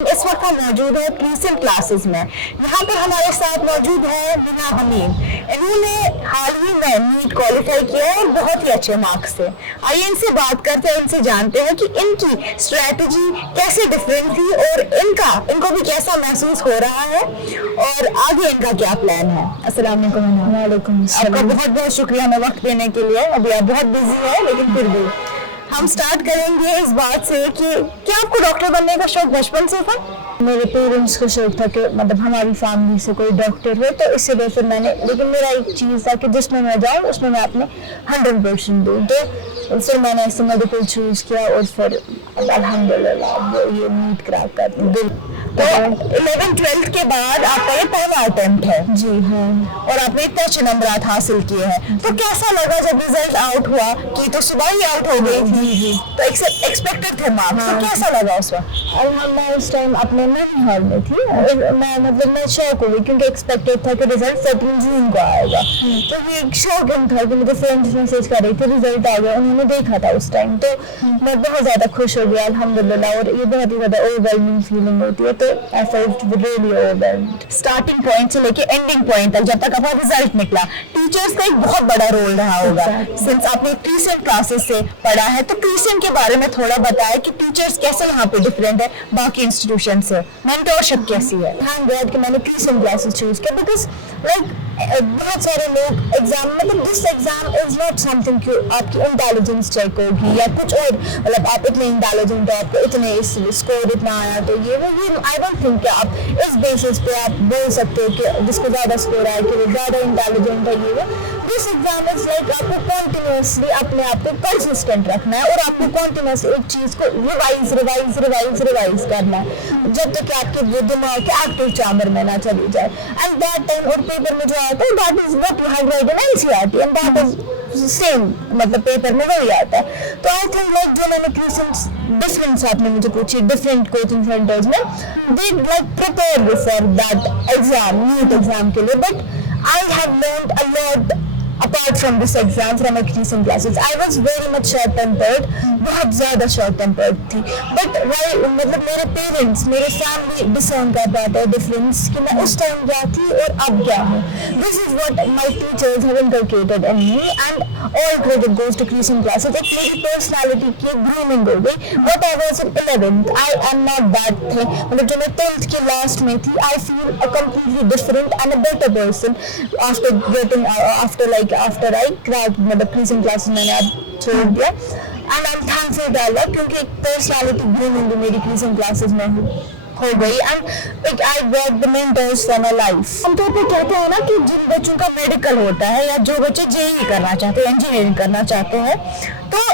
इस वक्त हम मौजूद है ट्यूशन क्लासेस में। यहाँ पर हमारे साथ मौजूद है बिना हमीद। इन्होंने हाल ही में नीट क्वालिफाई किया है और बहुत ही अच्छे मार्क्स से। आइए इनसे बात करते हैं, इनसे जानते हैं कि इनकी स्ट्रैटेजी कैसे डिफरेंट थी और इनको भी कैसा महसूस हो रहा है और आगे इनका क्या प्लान है। अस्सलाम वालेकुम। वालेकुम आपका बहुत बहुत शुक्रिया हमें वक्त देने के लिए। अभी आप बहुत बिजी है लेकिन फिर भी हम स्टार्ट करेंगे इस बात से कि क्या आपको डॉक्टर बनने का शौक बचपन से था? मेरे पेरेंट्स को शौक था कि मतलब हमारी फैमिली से कोई डॉक्टर हो, तो इससे फिर मैंने, लेकिन मेरा एक चीज़ था कि जिसमें मैं जाऊँ उसमें मैं अपने 100% दूँ। तो फिर मैंने ऐसे मेडिकल चूज़ किया और फिर अल्हम्दुलिल्लाह ये नीट क्रैक कर दी। तो 11th-12th के बाद आपका ये पहला अटेम्प्ट है? जी हाँ। और आपने इतने अच्छे नंबर हासिल किए हैं, तो कैसा लगा जब रिजल्ट आउट हुआ? कि तो सुबह ही आउट हो गई थी, तो एक्सपेक्टेड थे मार्क्स, तो कैसा लगा उस वक्त? मैं उस टाइम अपने नैनीहाल में थी और मैं शौक हो गई क्योंकि एक्सपेक्टेड था कि रिजल्ट 14 जून को आएगा। तो ये एक शौक था कि मुझे फ्रेंड्स मैसेज कर रही थी रिजल्ट आ गया, उन्होंने देखा था उस टाइम, तो मैं बहुत ज़्यादा खुश हो गया अल्हम्दुलिल्लाह। और ये बहुत ही ज़्यादा ओवरवेलमिंग फीलिंग होती है, तो I felt really overwhelmed. Starting point से लेके एंडिंग पॉइंट तक जब तक आपका रिजल्ट निकला, टीचर्स का एक बहुत बड़ा रोल रहा होगा। सिंस आपने ट्यूशन क्लासेस से पढ़ा है, तो ट्यूशन के बारे में थोड़ा बताएं कि टीचर्स कैसे यहाँ पे डिफरेंट है बाकी इंस्टीट्यूशन से, मेंटरशिप कैसी है? थैंक गॉड कि मैंने ट्यूशन क्लासेस चूज किया, बिकॉज लाइक बहुत सारे लोग एग्जाम, मतलब this exam is not something कि आपकी इंटेलिजेंस चेक होगी या कुछ और, मतलब आप इतने इंटेलिजेंट हो, आपको इतने स्कोर इतना आया, तो ये आई डोंट थिंक कि आप इस बेसिस पे आप बोल सकते हो कि जिसको ज़्यादा स्कोर आया कि वो ज़्यादा इंटेलिजेंट है। ये दिस एग्जाम इज लाइक आपको कॉन्टिन्यूसली अपने आप को कंसिस्टेंट रखना है और आपको कॉन्टिन्यूसली एक चीज़ को रिवाइज करना है जब तक कि आपके दिमाग के एक्टिव चैम्बर में ना चली जाए। एंड दैट टाइम और पेपर में जो आता है that is what you have right in NCERT and that is same, मतलब पेपर में वही आता है। तो आई थिंक लाइक जो मैंने ट्यूशन डिफरेंस आपने मुझे पूछी डिफरेंट कोचिंग सेंटर्स में, they like prepare you for that exam, NEET exam के लिए, but I have learned a lot apart from this exam from my tuition classes. I was very much short tempered, बहुत ज़्यादा short tempered थी, but मतलब मेरे parents, मेरे family discern कर पाते हैं डिफरेंस कि मैं उस टाइम क्या थी और अब क्या हूँ। This is what my teachers have inculcated in me and all credit goes to tuition classes. एक मेरी personality की grooming हो गई। What I was in 11th, I am not that thing, मतलब जो मैं 10th के last में थी, I feel a completely different and a better person after getting after I cracked मतलब ट्यूशन क्लासेस मैंने अब छोड़ दिया। And I am thankful to Allah क्योंकि एक पर्सनालिटी ग्रूमिंग मेरी ट्यूशन क्लासेस में हो गई एंड एक I got the mentors for my life. आमतौर पर कहते हैं ना कि जिन बच्चों का मेडिकल होता है या जो बच्चे जेईई करना चाहते हैं, इंजीनियरिंग करना चाहते हैं, तो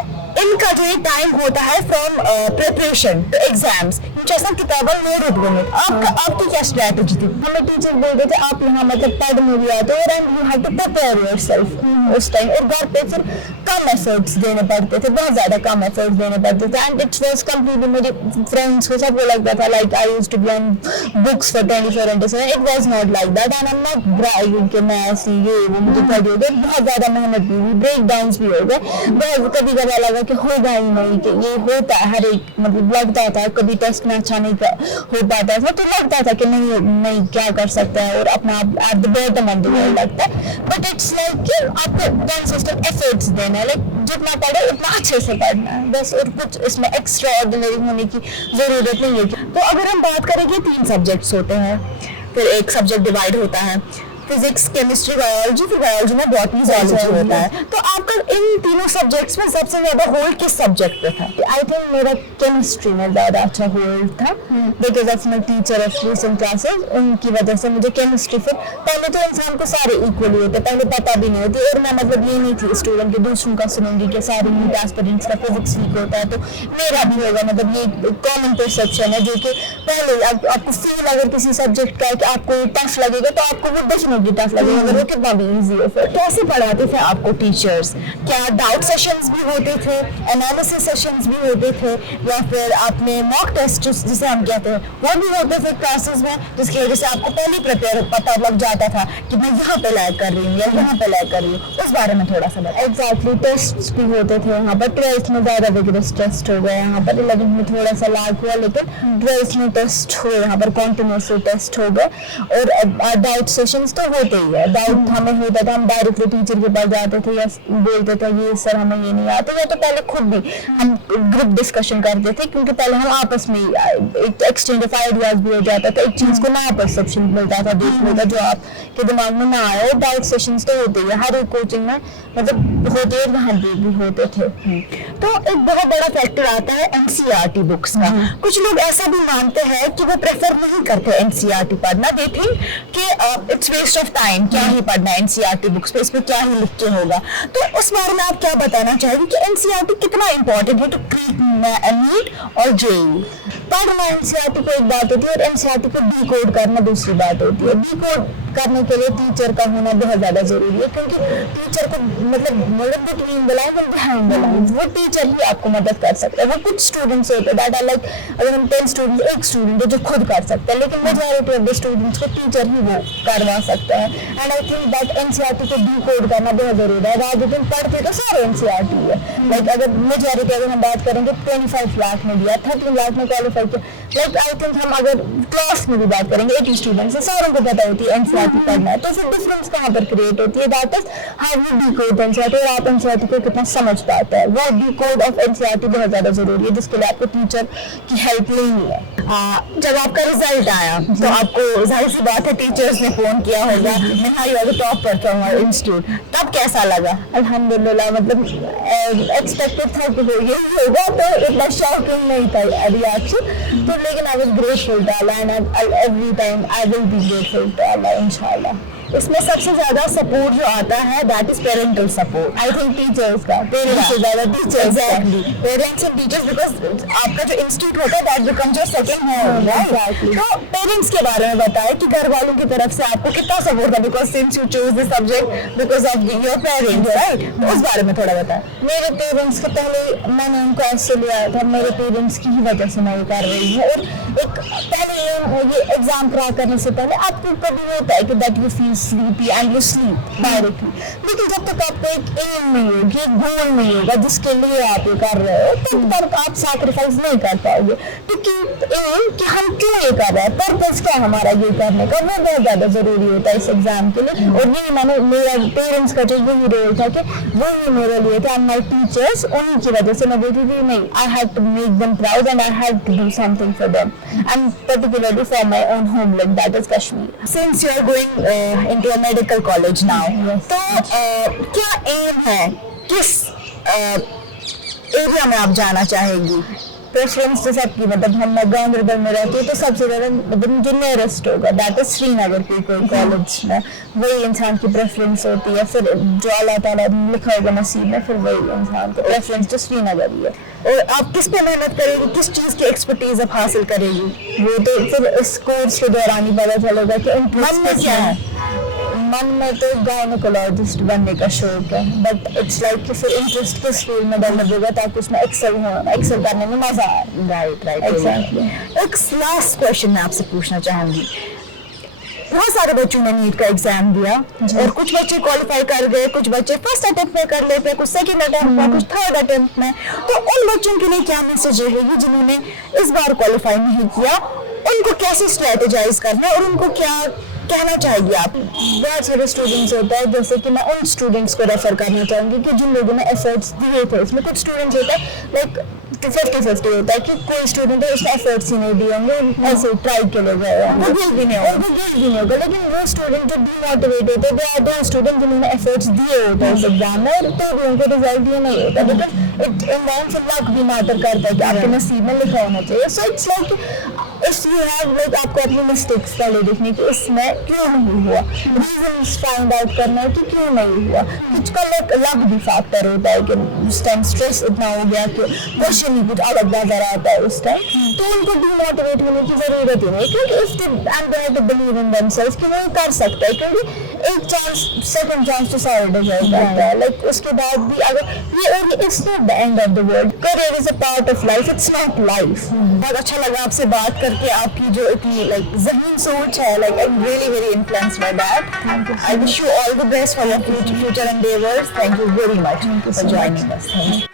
इनका जो ये टाइम होता है फ्रॉम प्रिपरेशन टू एग्जाम्स, जैसा किताबें लोडेड यूनिट। आपकी क्या स्ट्रेटजी थी? हमें टीचर बोलते थे आप यहाँ मतलब पढ़ में भी आते हो and you have to prepare yourself उस टाइम, और घर पे फिर कम एफर्ट्स देने पड़ते थे, बहुत ज़्यादा कम एफर्ट्स देने पड़ते थे। एंड इट्स वाज कंप्लीटली, मेरे फ्रेंड्स को सबको लगता था like I used to be on books for 24/7। It was not like that and I am not bragging कि मैं ऐसी ये वो मुझे पढ़ी हो गई, बहुत ज़्यादा मेहनत भी हुई, ब्रेक डाउन्स भी हो गए, बहुत कभी कभी लगा कि होगा ही नहीं, कि ये होता है हर एक, मतलब लगता था कभी टेस्ट में अच्छा नहीं हो पाता था तो लगता था कि नहीं क्या कर सकते हैं और अपना at the bottom of the world लगता है। बट इट्स लाइक कि आपको कंसिस्टेंट एफर्ट्स देना है, लाइक जितना पढ़े उतना अच्छे से पढ़ना है बस, और कुछ इसमें एक्स्ट्रा ऑर्डिनरी होने की जरूरत नहीं है। तो अगर हम बात करेंगे 3 सब्जेक्ट्स होते हैं, फिर एक सब्जेक्ट डिवाइड होता है, फिजिक्स, केमिस्ट्री, बायोलॉजी, फिर बायोलॉजी में बॉटनी, ज़ूलॉजी होता है, तो आपका इन तीनों सब्जेक्ट्स में सबसे ज्यादा होल्ड किस सब्जेक्ट पे था? आई थिंक मेरा केमिस्ट्री में ज़्यादा अच्छा होल्ड था because of my teacher of tuition classes, उनकी वजह से मुझे केमिस्ट्री, फिर पहले तो इंसान को सारे इक्वली होते, पहले पता भी नहीं होती, और मैं मतलब ये नहीं थी स्टूडेंट के दूसरों का सुनूंगी कि सारे नीट एस्पिरेंट्स का फिजिक्स वीक होता है तो मेरा भी होगा, मतलब ये कॉमन परसेप्शन है जो कि पहले आपको फील अगर किसी सब्जेक्ट का है कि आपको टफ लगेगा तो आपको वो डेफिनेटली डेफिनेटली टफ लगेगा, अगर वो कितना भी इजी हो। फिर कैसे पढ़ाते थे आपको टीचर्स? क्या डाउट सेशंस भी होते थे, एनालिसिस सेशंस भी होते थे, या फिर आपने मॉक टेस्ट जिसे हम कहते हैं वो भी होते थे क्लासेस में, जिसकी वजह से आपको पहले प्रिपेयर पता लग जाता था कि मैं यहाँ पे लैग कर रही हूँ या यहाँ पे लैग कर रही हूँ? उस बारे में थोड़ा सा बताइए। एग्जैक्टली, टेस्ट भी होते थे यहाँ पर। 12th में ज़्यादा विगरस टेस्ट हो गया, यहाँ पर 11th में थोड़ा सा लैग हुआ, लेकिन 12th में टेस्ट हुए, यहाँ पर कॉन्टिन्यूसली टेस्ट हो गए। और डाउट सेशंस तो होते ही है, डाउट हमें होता था, हम डायरेक्टली टीचर के पास जाते थे या बोलते थे ये सर हमें ये नहीं आता, या तो पहले खुद भी हम ग्रुप डिस्कशन करते थे, क्योंकि पहले हम आपस में एक एक्सचेंज ऑफ आइडियाज भी हो जाता था, एक चीज को नया परसेप्शन मिलता था देखने का जो आपके दिमाग में ना आया। डाउट सेशंस तो होते ही है हर एक कोचिंग में, मतलब होते हैं, वहाँ भी होते थे। तो एक बहुत बड़ा फैक्टर आता है एनसीईआरटी बुक्स का। कुछ लोग ऐसा भी मानते हैं कि वो प्रेफर नहीं करते एनसीईआरटी पढ़ना, दे थिंक कि इट्स वेस्ट ऑफ टाइम, क्या ही पढ़ना है एनसीईआरटी बुक्स पे, इसमें क्या ही लिख के होगा। तो उस बारे में आप क्या बताना चाहेंगे कि एनसीईआरटी कितना इंपॉर्टेंट है टू क्लिक नीट और जेईई? पढ़ना एनसीईआरटी को एक बात होती है और एनसीईआरटी को डिकोड करना दूसरी बात होती है। डिकोड करने के लिए टीचर का होना बहुत ज्यादा जरूरी है, क्योंकि टीचर को मतलब between the lines and behind the lines वो टीचर ही आपको मदद कर सकता है। वो कुछ स्टूडेंट्स होते हैं दैट आर लाइक, अगर हम 10 स्टूडेंट्स, एक स्टूडेंट है जो खुद कर सकता है, लेकिन मेजॉरिटी ऑफ द स्टूडेंट्स को टीचर ही वो करवा सकता है। And I think that NCERT को डिकोड करना बहुत जरूरी है। रात दिन पढ़ते तो सारे एनसीईआरटी है, लाइक अगर मेजॉरिटी अगर हम बात करेंगे 25 लाख में दिया, 13 लाख में क्वालिफाई किया, लाइक आई थिंक हम अगर क्लास में भी बात करेंगे 80 स्टूडेंट्स है, सारों को पता होती है एनसीईआरटी पढ़ना है, तो फिर डिफरेंस कहाँ पर क्रिएट होती है? That is how you decode NCERT, और आप एनसीईआरटी को कितना समझ पाते हैं। वो डिकोड ऑफ एनसीईआरटी बहुत ज्यादा जरूरी है, जिसके लिए आपको टीचर की हेल्प लेनी है। जब आपका रिजल्ट आया तो आपको जाहिर सी बात है टीचर्स ने फोन किया होगा, Neha you are the topper from our institute, तब कैसा लगा? अल्हम्दुलिल्लाह, मतलब एक्सपेक्टेड था कि वो ये होगा, तो इतना शॉकिंग नहीं था रिएक्शन, तो लेकिन I was grateful to Allah and every time I will be grateful to Allah इंशाल्लाह। इसमें सबसे ज्यादा सपोर्ट जो आता है that is parental support. I think teachers का, पेरेंट्स से ज्यादा teachers. Exactly, parents and teachers, because आपका जो इंस्टीट्यूट होता है that becomes your second home, right? तो पेरेंट्स के बारे में बताएं कि घर वालों की तरफ से आपको कितना सपोर्ट था, because since you choose the subject because of your parents, right? तो उस बारे में थोड़ा बताएं। मेरे पेरेंट्स को पहले मैंने उनको ऐसे लिया था, मेरे पेरेंट्स की ही वजह से मैं ये कर रही हूँ। और एक पहले ये एग्जाम क्रैक करने से पहले आपको कभी होता है कि that you feel sleepy and you sleep directly, लेकिन जब तक आपको एक एम नहीं होगी, एक गोल नहीं होगा जिसके लिए आप ये कर रहे हो, तब तक आप सैक्रिफाइस नहीं कर पाओगे। क्योंकि एम कि हम क्यों ये कर रहे हैं, पर्पस क्या हमारा ये करने का, वो बहुत ज्यादा जरूरी होता है इस एग्जाम के लिए। और ये मैंने, मेरा पेरेंट्स का जो यही रोल था कि वो ही मेरे लिए थे एंड माई टीचर्स, उन्हीं की वजह से मैं बोलती थी नहीं, I have to make them proud and I have to do something for them and particularly for my own home, like that is Kashmir. Since you are going into a medical college now, तो क्या M है, किस area में आप जाना चाहेंगी? Preference तो सबकी, मतलब हम मैं गांधरबल में रहती हूँ, तो सबसे ज्यादा मतलब जो नियरेस्ट होगा दैट इज श्रीनगर के कोई कॉलेज में, वही इंसान की प्रेफरेंस होती है। फिर जो अल्लाह ताला ने लिखा होगा नसीब में, फिर वही इंसान की प्रेफरेंस तो श्रीनगर ही है। और आप किस पे मेहनत करेगी, किस चीज की एक्सपर्टीज आप हासिल करेगी? वो तो फिर इस कोर्स के दौरान ही पता चलेगा कि मन में क्या है। मन में तो गायनोकोलॉजिस्ट बनने का शौक है, बट इट्स लाइक कि फिर इंटरेस्ट किस फील्ड में डेवलप होगा ताकि उसमें एक्सेल करने में मजा आए। Right exactly. एक लास्ट क्वेश्चन मैं आपसे पूछना चाहूंगी। बहुत सारे बच्चों ने नीट का एग्जाम दिया और कुछ बच्चे क्वालिफाई कर गए, कुछ बच्चे फर्स्ट अटेम्प्ट में कर लेते, कुछ सेकंड अटेम्प्ट में, कुछ थर्ड अटेम्प्ट में। तो उन बच्चों के लिए क्या मैसेज रहेगी जिन्होंने इस बार क्वालिफाई नहीं किया? उनको कैसे स्ट्रेटेजाइज करना है और उनको क्या कहना चाहिए आप? बहुत सारे स्टूडेंट्स होता है, जैसे कि मैं उन स्टूडेंट्स को रेफर करना चाहूंगी कि जिन लोगों ने एफर्ट्स दिए थे। इसमें कुछ स्टूडेंट्स होता है लाइक 50-50 होता है कि कोई स्टूडेंट है उसने एफर्ट्स ही नहीं दिए होंगे, ऐसे ट्राई के लोग वो गेल भी नहीं होगा, लेकिन वो स्टूडेंट जो डिमोटिवेट होते हैं, दे आर द स्टूडेंट जिन्होंने एफर्ट्स दिए होते हैं इस एग्जाम में, और तो भी उनको रिजल्ट ये नहीं होता, because it in the end luck भी मैटर करता है कि आपके नसीब में लिखा होना चाहिए। So it's like if you have like آپ کو اپنی مسٹیکس پہلے دیکھنے کی اس میں کیوں نہیں ہوا, ریزنس فائنڈ آؤٹ کرنا ہے کہ کیوں نہیں ہوا. کچھ کا لک بھی فیکٹر ہوتا ہے کہ اس ٹائم اسٹریس اتنا ہو گیا کہ کوشچن ہی کچھ الگ نظر آتا ہے اس ٹائم, تو ان کو ڈی موٹیویٹ ہونے کی ضرورت ہی نہیں, کیونکہ if they and they have to believe in themselves کہ وہ کر سکتا ہے, کیونکہ ایک چانس سیکنڈ چانس تو سارا ڈیزرو کرتا ہے. لائک اس کے بعد بھی اگر یہ it's not the end of the world, career is a part of life, it's not life. بہت اچھا لگا آپ سے بات کر کے, آپ کی جو اتنی لائک ذہین سوچ ہے, like I am really very influenced by that. I wish you all the best for your future endeavors. Thank you very much for joining us. Thank you.